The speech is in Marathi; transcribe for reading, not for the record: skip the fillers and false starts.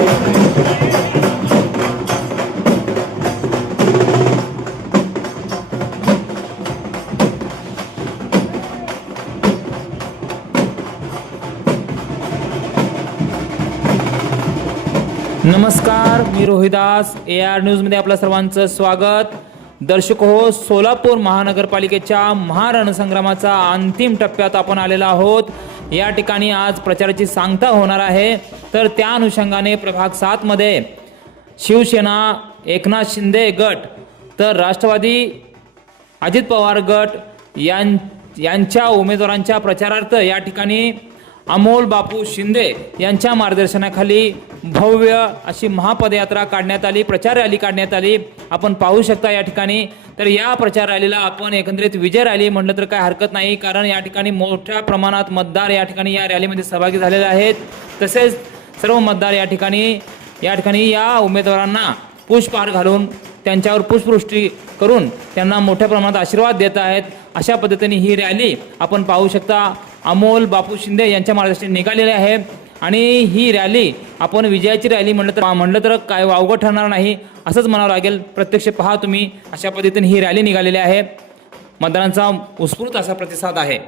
नमस्कार, मी रोहिदास AR न्यूज मध्ये आपल्या सर्वांचं स्वागत। दर्शक हो, सोलापूर महानगरपालिकेच्या महारणसंग्रामाचा अंतिम टप्प्यात आपण आलेलो आहोत। या ठिकाणी आज प्रचाराची सांगता होणार आहे। तर त्या अनुषंगाने प्रभाग 7 मध्ये शिवसेना एकनाथ शिंदे गट तर राष्ट्रवादी अजित पवार गट यांच्या उमेदवारांच्या प्रचारार्थ या ठिकाणी अमोल बापू शिंदे यांच्या मार्गदर्शनाखाली भव्य अशी महापदयात्रा काढण्यात आली, प्रचार रॅली काढण्यात आली। आपण पाहू शकता या ठिकाणी। तर या प्रचार रॅलीला आपण एकंदरीत विजय रॅली म्हटलं तर काय हरकत नाही, कारण या ठिकाणी मोठ्या प्रमाणात मतदार या ठिकाणी या रॅलीमध्ये सहभागी झालेले आहेत। तसेच सर्व मतदार या ठिकाणी या उमेदवारांना पुष्पहार घालून त्यांच्यावर पुष्पवृष्टी करून त्यांना मोठ्या प्रमाणात आशीर्वाद देत आहेत। अशा पद्धतीने ही रॅली आपण पाहू शकता अमोल बापू शिंदे यांच्या मार्गदर्शनाने निघालेली आहे। आणि ही रॅली आपण विजयाची रॅली म्हणलं तर काय अवघड ठरणार नाही असंच म्हणावं लागेल। प्रत्यक्ष पहा तुम्ही, अशा पद्धतीने ही रॅली निघालेली आहे। मतदारांचा उत्स्फूर्त असा प्रतिसाद आहे।